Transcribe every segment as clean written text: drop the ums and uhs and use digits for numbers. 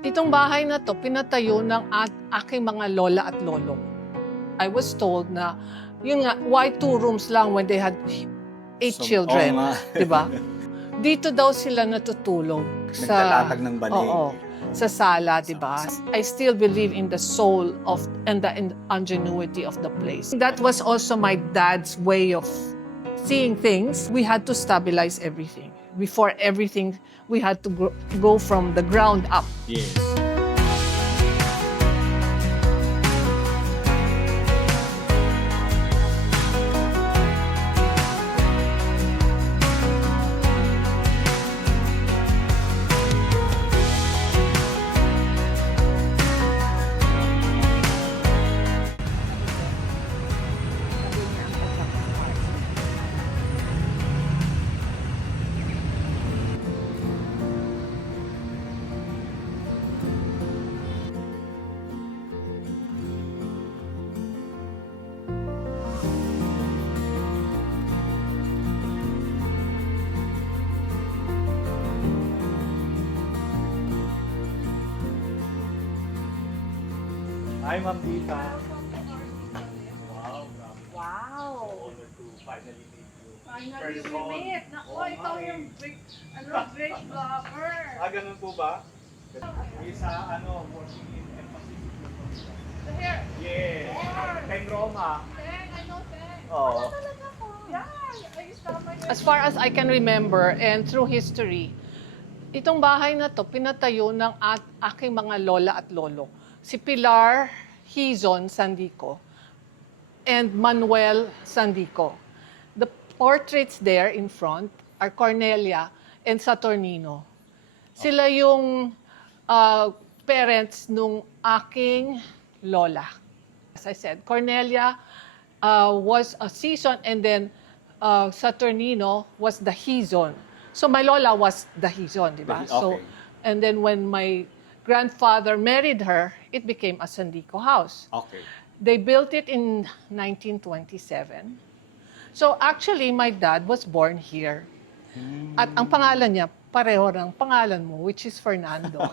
Itong bahay na to, pinatayo ng aking mga lola at lolo. I was told na, yun nga, why 2 rooms lang when they had 8 children, di ba? Dito daw sila natutulog. Naglalatag ng banig. Oo, sa sala, di ba? I still believe in the soul of and the ingenuity of the place. That was also my dad's way of seeing things. We had to stabilize everything. Before everything, we had to go from the ground up. Yes. Hi, Ma'am Dita. Wow, grabe. Wow! Honor to finally meet you. Finally, First we on. meet. Naku, Oo ikaw nga yung eh. great vlogger. Ganun po ba? Isa, working in embassy. So here, Yes. Kay Roma. Teng, I know Teng. Oo. As far as I can remember and through history, itong bahay na to pinatayo ng aking mga lola at lolo. Si Pilar Hizon Sandico and Manuel Sandico. The portraits there in front are Cornelia and Saturnino. Sila yung parents nung aking lola. As I said, Cornelia was a Sison and then Saturnino was the Hizon. So my lola was the Hizon, di ba? Okay. So, and then when my grandfather married her, it became a Sandico house. Okay. They built it in 1927. So actually, my dad was born here. At ang pangalan niya, pareho ng pangalan mo, which is Fernando.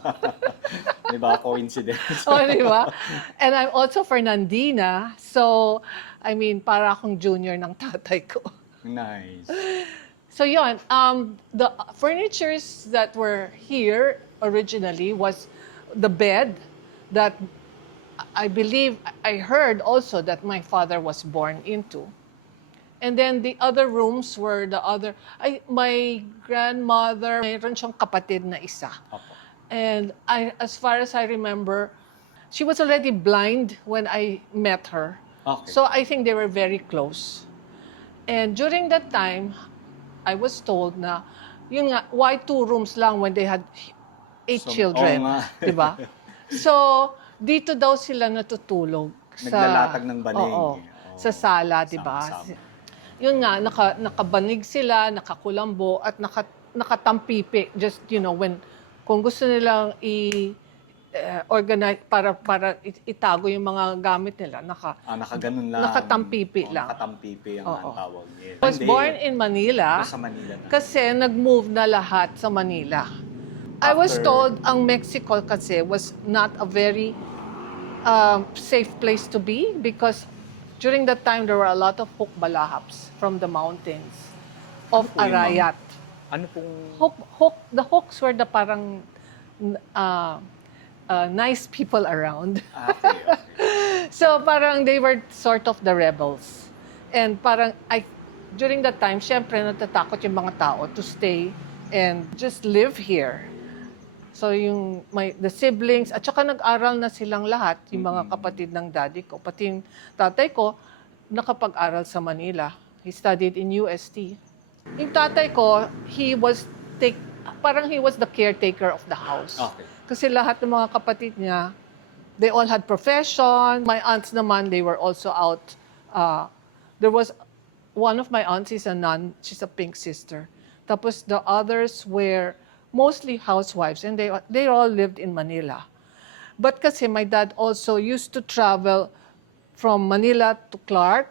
Di ba? Coincidence. O, di ba? And I'm also Fernandina. So, I mean, para akong junior ng tatay ko. Nice. So yun, the furnitures that were here originally was the bed that I believe, I heard also that my father was born into. And then the other rooms were my grandmother, mayroon siyang kapatid na isa. Opo. And as far as I remember, she was already blind when I met her. Okay. So I think they were very close. And during that time, I was told na, yun nga, why 2 rooms lang when they had 8 children, oo nga. di ba? So, dito daw sila natutulog. Naglalatag ng banig. Oo, sa sala, di ba? Sama-sama. Yun nga, nakabanig sila, nakakulambo, at nakatampipi. Just, kung gusto nilang organize para itago yung mga gamit nila, Nakaganon lang. nakatampipi lang. Nakatampipi ang Oo. tawag niya. I was born in Manila Sa Manila na. kasi nag-move na lahat sa Manila. I was After- told ang Mexico kasi was not a very safe place to be because during that time there were a lot of hukbalahaps from the mountains of Ano po yun, ma'am? Arayat. Ano pong... The hooks were the parang nice people around. Okay. So parang they were sort of the rebels. And parang during that time, syempre natatakot yung mga tao to stay and just live here. So the siblings, at saka nag-aral na silang lahat, yung mga kapatid ng daddy ko. Pati yung tatay ko, nakapag-aral sa Manila. He studied in UST. Yung tatay ko, he was the caretaker of the house. Okay. Kasi lahat ng mga kapatid niya, they all had profession. My aunts naman, they were also out. There was one of my aunts is a nun. She's a pink sister. Tapos the others were mostly housewives, and they all lived in Manila. But kasi my dad also used to travel from Manila to Clark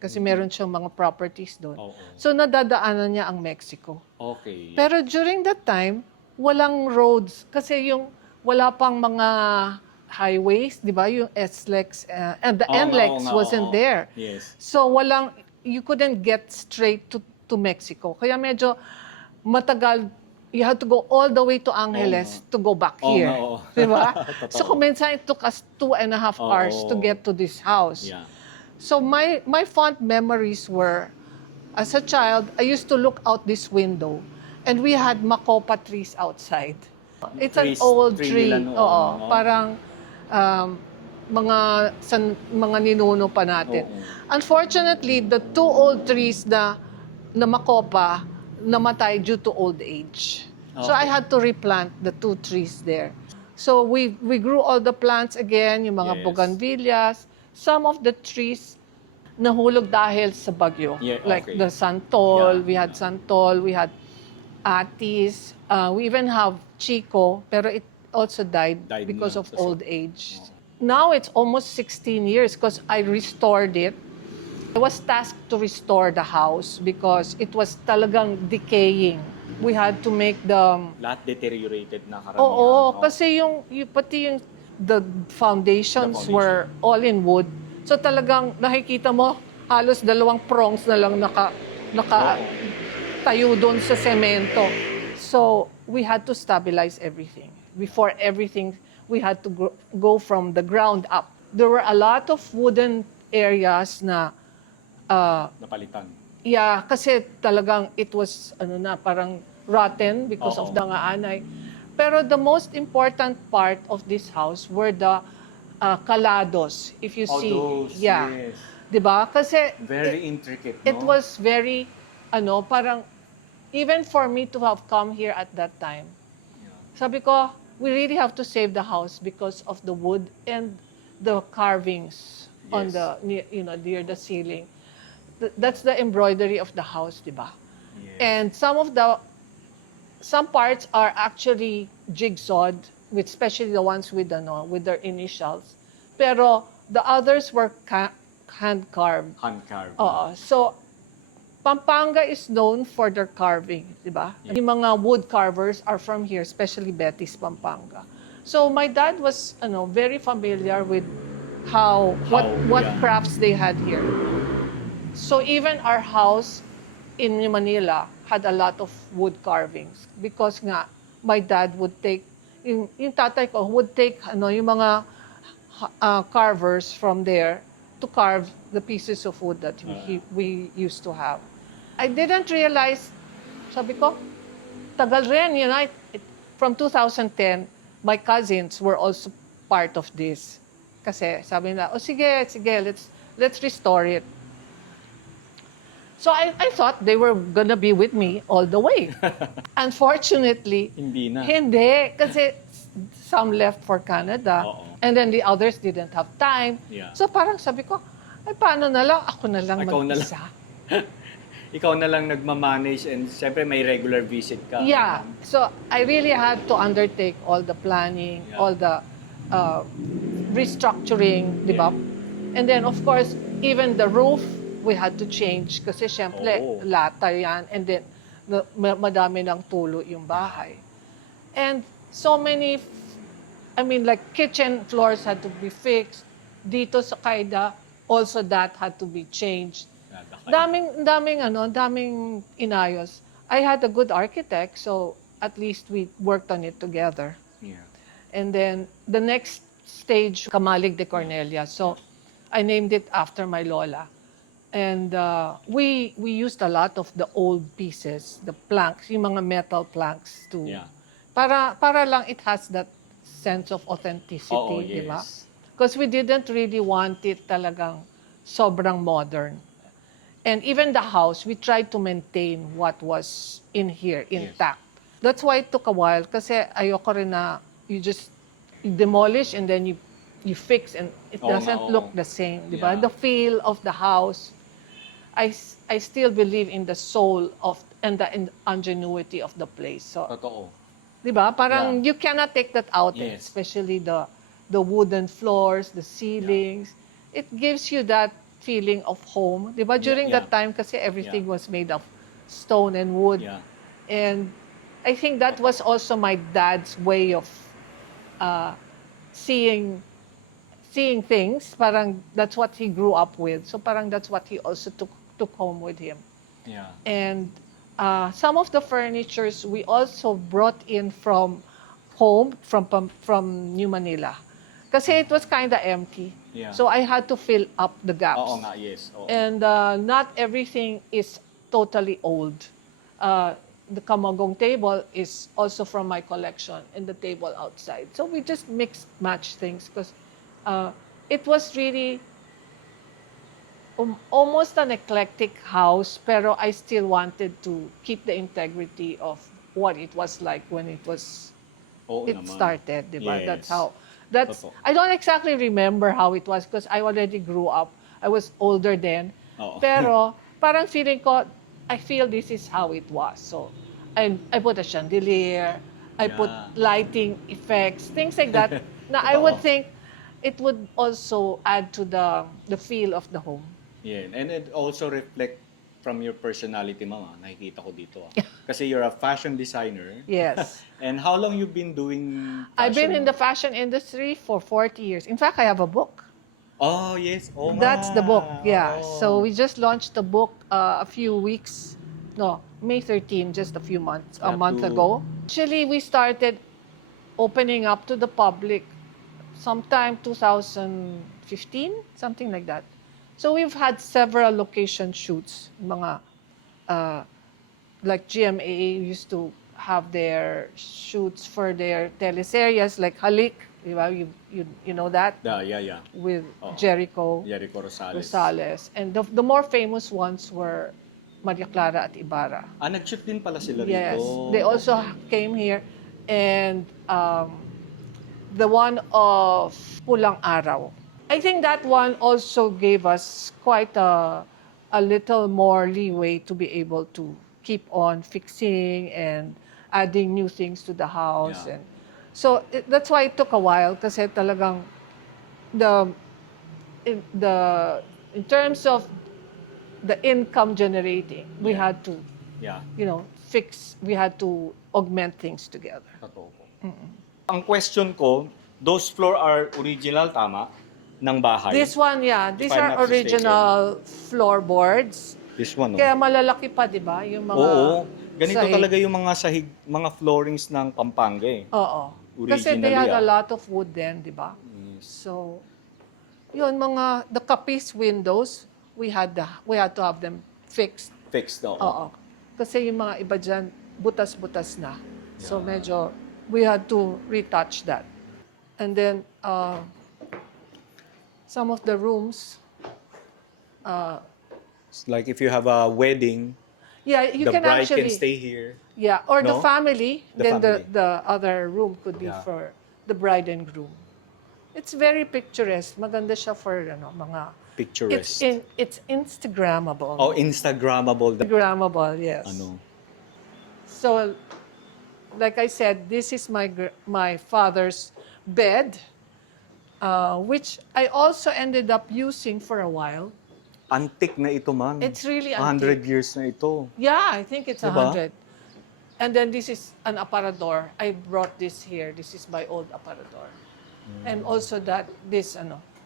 kasi meron siyang mga properties doon. Oo. So nadadaanan niya ang Mexico. Okay. Pero during that time, walang roads kasi yung wala pang mga highways, di ba? Yung SLEX, and the Oo nga, NLEX oo nga, wasn't oo. there. Yes. So you couldn't get straight to Mexico. Kaya medyo matagal, you had to go all the way to Angeles to go back Oo here. nga, oo. Di ba? Totoo. So kung minsan it took us 2.5 hours to Oo. get to this house. Yeah. So my fond memories were, as a child, I used to look out this window and we had makopa trees outside. It's an old Tree nila tree. noon, Oo, no? parang mga ninuno pa natin. Oo. Unfortunately, the 2 old trees na makopa namatay due to old age. So I Okay. had to replant the 2 trees there. So we grew all the plants again, yung mga Yes. bougainvilleas. Some of the trees nahulog dahil sa bagyo. Yeah, Like okay. the santol, Yeah, we had yeah. santol, we had atis, we even have chico, pero it also died Died because na. of So, old age. Now it's almost 16 years because I restored it. I was tasked to restore the house because it was talagang decaying. We had to make the... Lahat deteriorated na karamihan. Oo, kasi pati the foundations The foundation. were all in wood. So talagang nakikita mo, halos 2 prongs na lang tayo doon sa semento. So we had to stabilize everything. Before everything, we had to go from the ground up. There were a lot of wooden areas na Napalitan. yeah, kasi talagang it was parang rotten because Oo. of the anay. Pero the most important part of this house were the calados. If you see, Those, yeah. yes. 'Di ba? Kasi Very intricate, no? it was very parang even for me to have come here at that time. Yeah. Sabi ko, we really have to save the house because of the wood and the carvings on Yes. near the ceiling. That's the embroidery of the house, 'di ba? Yes. And some parts are actually jigsawed, especially the ones with their initials. Pero the others were hand carved. Hand-carved. Oo. So Pampanga is known for their carving, di ba? Yeah. Yung mga wood carvers are from here, especially Betty's Pampanga. So my dad was very familiar with what yeah. crafts they had here. So even our house in Manila had a lot of wood carvings because nga my dad would take yung tatay ko would take yung mga carvers from there to carve the pieces of wood that we used to have. I didn't realize, sabi ko, tagal rin, from 2010, my cousins were also part of this. Kasi sabi nila, sige, let's restore it. So I thought they were gonna be with me all the way. Unfortunately, Hindi na. hindi. Kasi some left for Canada. Oo. And then the others didn't have time. Yeah. So parang sabi ko, ay paano na lang? Ako na lang Ikaw na lang. mag-isa. Ikaw na lang nagmamanage and siyempre may regular visit ka. Yeah. So I really had to undertake all the planning, Yeah. all the restructuring, di ba? And then of course, even the roof, we had to change kasi syempre Oo. lata yan and then madami ng tulo yung bahay. And so many, like kitchen floors had to be fixed. Dito sa Kaida, also that had to be changed. Daming inayos. I had a good architect, so at least we worked on it together. Yeah. And then the next stage, Kamalig de Cornelia. So I named it after my lola. And we used a lot of the old pieces, the planks, yung mga metal planks to Yeah. para lang it has that sense of authenticity, Oo, di ba? yes. Because we didn't really want it talagang sobrang modern. And even the house, we tried to maintain what was in here, intact. That's why it took a while kasi ayoko rin na you demolish and then you fix and it Oo nga, doesn't oo. look the same, di ba? Yeah. The feel of the house, I still believe in the soul and the ingenuity of the place. So, Totoo. di ba? Parang Yeah. you cannot take that out, Yes. especially the wooden floors, the ceilings. It gives you that feeling of home, di ba? During yeah. that time kasi everything was made of stone and wood. Yeah. And I think that was also my dad's way of uh, seeing things. Parang that's what he grew up with. So parang that's what he also took home with him. Yeah. And some of the furnitures we also brought in from home, from New Manila. Kasi it was kind of empty. Yeah. So I had to fill up the gaps. Oo nga, yes. Oo. And not everything is totally old. The kamagong table is also from my collection, and the table outside. So we just match things because it was really almost an eclectic house, pero I still wanted to keep the integrity of what it was like when it Oo naman. started, di ba? Yes. That's Totoo. I don't exactly remember how it was because I already grew up. I was older then. Oo. Pero parang feeling ko, I feel this is how it was. So I put a chandelier, I put Yeah. lighting effects, things like that. Na I would Totoo. think it would also add to the feel of the home. Yeah, and it also reflect from your personality, mama. Nakikita ko dito. Kasi you're a fashion designer. Yes. And how long you've been doing fashion? I've been in the fashion industry for 40 years. In fact, I have a book. Oh, yes. Oh, That's the book, yeah. Oh. So we just launched the book a few weeks, no, May 13, just a few months, a Yeah, month to- ago. Actually, we started opening up to the public sometime 2015, something like that. So we've had several location shoots, mga, like GMA used to have their shoots for their teleseries like Halik, di ba? You know that? Yeah. With Oo. Jericho Jericho Rosales. Rosales. And the more famous ones were Maria Clara at Ibarra. Nag-shoot din pala sila Yes, rito. they also came here. And the one of Pulang Araw. I think that one also gave us quite a little more leeway to be able to keep on fixing and adding new things to the house. Yeah. And so that's why it took a while kasi talagang in terms of the income generating, we Yeah. had to, Yeah, we had to augment things together. totoo po. Ang question ko, those floor are original, tama? Ng bahay? This one, yeah, these If I'm are not original floorboards. This one, no? Kaya malalaki pa, di ba? Yung mga Oo. Ganito sahig. talaga yung mga sahig, mga floorings ng Pampanga eh. Oo. Kasi they Originally, had a lot of wood then, di ba? So, yun, the kapis windows, we had to have them fixed. Fixed, oo. Oo. Kasi yung mga iba dyan, butas-butas na. So, Yeah. medyo, we had to retouch that. And then, some of the rooms, It's like if you have a wedding, yeah, you the can bride actually, can stay here. yeah, or the No? family, The then family. the other room could be Yeah. for the bride and groom. It's very picturesque. Maganda siya for mga Picturesque. it's Instagrammable. Oh, Instagrammable. Instagrammable, yes. Ano? So, like I said, this is my father's bed, which I also ended up using for a while. Antique na ito, ma'am. It's really 100 years na ito. Yeah, I think it's Diba? 100. And then this is an aparador. I brought this here. This is my old aparador. And also this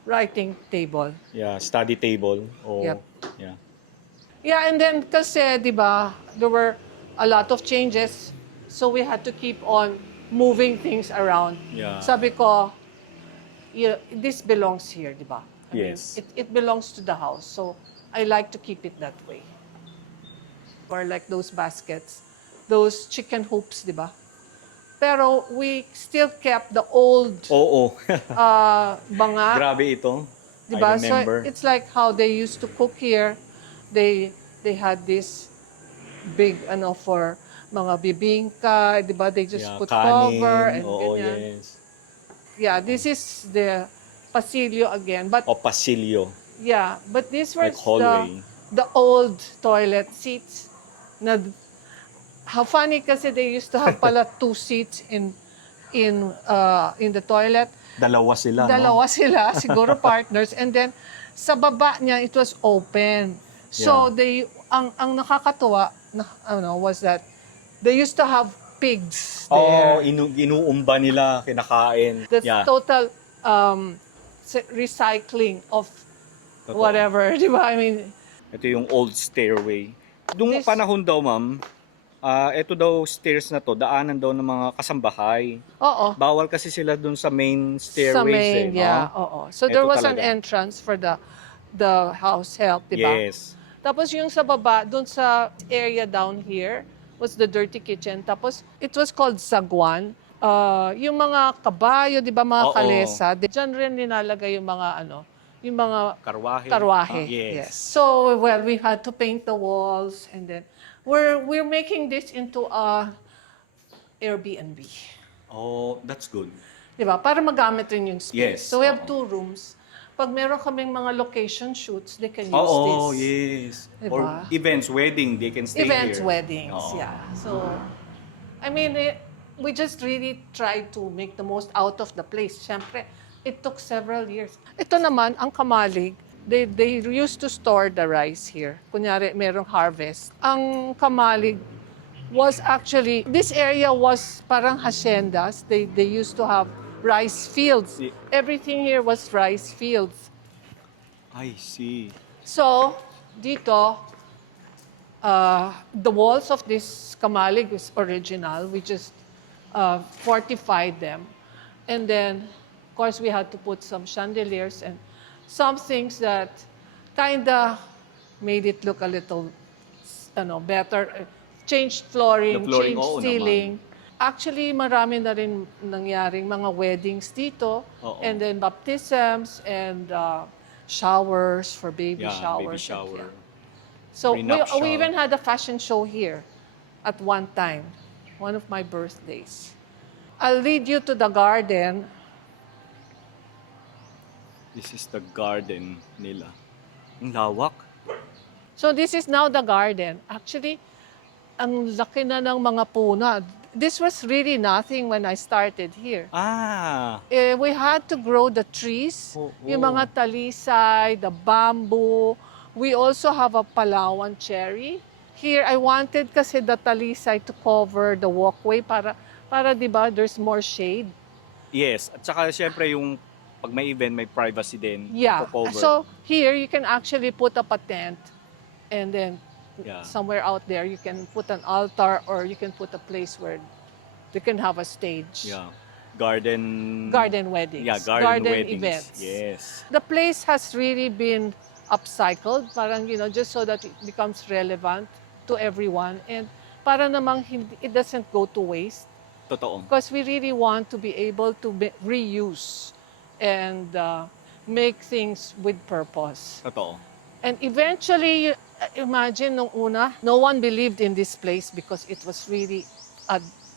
writing table. Yeah, study table. Oh, Yep. Yeah. Yeah, and then kasi, di ba, there were a lot of changes. So we had to keep on moving things around. Yeah. Sabi ko, this belongs here, di ba? I mean, Yes. it belongs to the house. So I like to keep it that way. Or like those baskets, those chicken hoops, di ba? Pero we still kept the old Oo. banga. Grabe ito. Diba? I remember. So it's like how they used to cook here. They had this big for mga bibingka, 'di ba? They just Yeah, put kanin. cover and Oo, ganyan. yes. Yeah, this is the pasilyo again. But O pasilyo. yeah, but this was Like hallway. the old toilet seats. Na how funny kasi they used to have pala 2 seats in the toilet. Dalawa sila, no? Dalawa sila, siguro partners. And then, sa baba niya, it was open. So, Yeah. ang nakakatuwa, was that they used to have pigs Oh, there. inuumba nila, kinakain. That's Yeah. total recycling of Totoo. whatever, di ba? I mean, Ito yung old stairway. Doong This- panahon daw, ma'am, ito daw stairs na to, daanan daw ng mga kasambahay. oo. Bawal kasi sila doon sa main stairways Sa main, eh. yeah, no? oo. So there Ito was an talaga. entrance for the house help, di ba? Yes. Tapos yung sa baba, dun sa area down here, was the dirty kitchen. Tapos it was called sagwan. Yung mga kabayo, di ba, mga Oo. kalesa, diyan rin nilalagay yung mga yung mga Karwahe. karwahe. Yes. So, well, we had to paint the walls and then we're making this into a Airbnb. Oh, that's good. Di ba? Para magamit rin yung space. Yes, So we have oo. 2 rooms. Pag meron kaming mga location shoots, they can use Oo, this. yes. Diba? Or events, wedding, they can stay Events, here. weddings, Oo. yeah. So, I mean, we just really tried to make the most out of the place. Siyempre, it took several years. Ito naman, ang kamalig, they used to store the rice here. Kunyari, merong harvest. Ang kamalig was actually, this area was parang haciendas. They used to have rice fields. Yeah. Everything here was rice fields. I see. So, dito, the walls of this kamalig is original. We just fortified them. And then, of course, we had to put some chandeliers and some things that kind of made it look a little better. Changed flooring, The flooring, changed oo ceiling. Actually, marami na rin nangyaring mga weddings dito. Oo. And then baptisms and showers for baby Yeah, showers. baby shower. And, yeah. So Prenuptial. we even had a fashion show here at one time, one of my birthdays. I'll lead you to the garden. This is the garden nila. Ang lawak. So this is now the garden. Actually, ang laki na ng mga puno. This was really nothing when I started here. Ah, We had to grow the trees, Oo. yung mga talisay, the bamboo. We also have a Palawan cherry. Here, I wanted kasi the talisay to cover the walkway para 'di ba, there's more shade. yes. At saka syempre yung pag may event, may privacy din. Yeah. To cover. So here, you can actually put up a tent and then Yeah. somewhere out there, you can put an altar or you can put a place where they can have a stage. Yeah. Garden Weddings. Yeah, garden weddings. events. Yes. The place has really been upcycled, parang, just so that it becomes relevant to everyone. And para namang it doesn't go to waste. Totoo. Because we really want to be able to reuse and make things with purpose. Totoo. And eventually, imagine nung una, no one believed in this place because it was really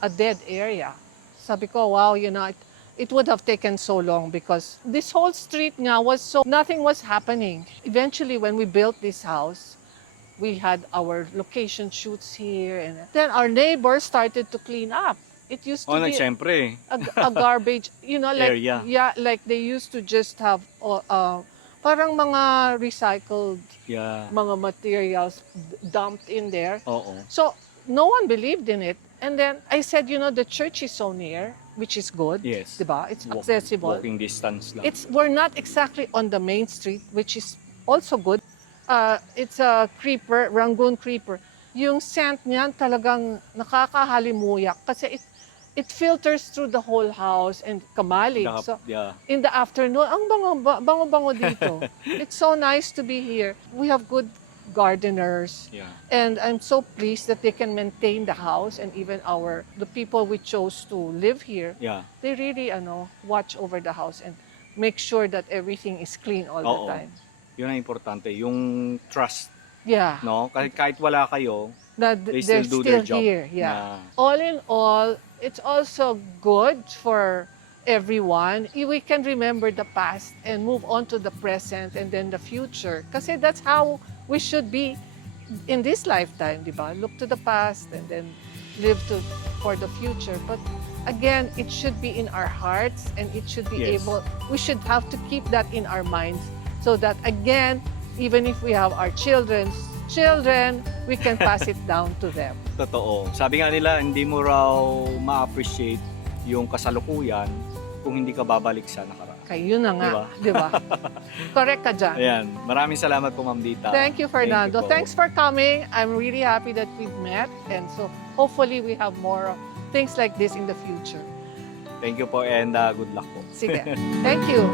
a dead area. Sabi ko, wow, it would have taken so long because this whole street nga was nothing was happening. Eventually, when we built this house, we had our location shoots here and then our neighbors started to clean up. It used to Oh, be syempre. a garbage, like Area. yeah, like they used to just have parang mga recycled Yeah. mga materials dumped in there. Oo. So no one believed in it. And then I said, the church is so near, which is good. Yes. Diba? It's accessible. Walking distance lang. We're not exactly on the main street, which is also good. It's a creeper, Rangoon creeper. Yung scent niyan talagang nakakahalimuyak kasi it filters through the whole house and kamalig. So Yeah. in the afternoon, ang bango-bango dito. It's so nice to be here. We have good gardeners. Yeah. And I'm so pleased that they can maintain the house and even the people we chose to live here. Yeah. They really watch over the house and make sure that everything is clean all the Oo. time. Yun ang importante, yung trust, Yeah. no? Kahit wala kayo, That they they're still do their job. here. Yeah. Na- All in all, it's also good for everyone. We can remember the past and move on to the present and then the future. Kasi that's how we should be in this lifetime, di ba? Look to the past and then live for the future. But again, it should be in our hearts and it should be Yes. we should have to keep that in our minds so that again, even if we have our children's children, we can pass it down to them. Totoo. Sabi nga nila, hindi mo raw ma-appreciate yung kasalukuyan kung hindi ka babalik sa nakaraan. Kayo na nga, di ba? Correct ka dyan. Ayan. Maraming salamat po, Ma'am Dita. Thank you, Fernando. Thank you po. Thanks for coming. I'm really happy that we've met. And so, hopefully, we have more things like this in the future. Thank you po and good luck po. Sige. Thank you.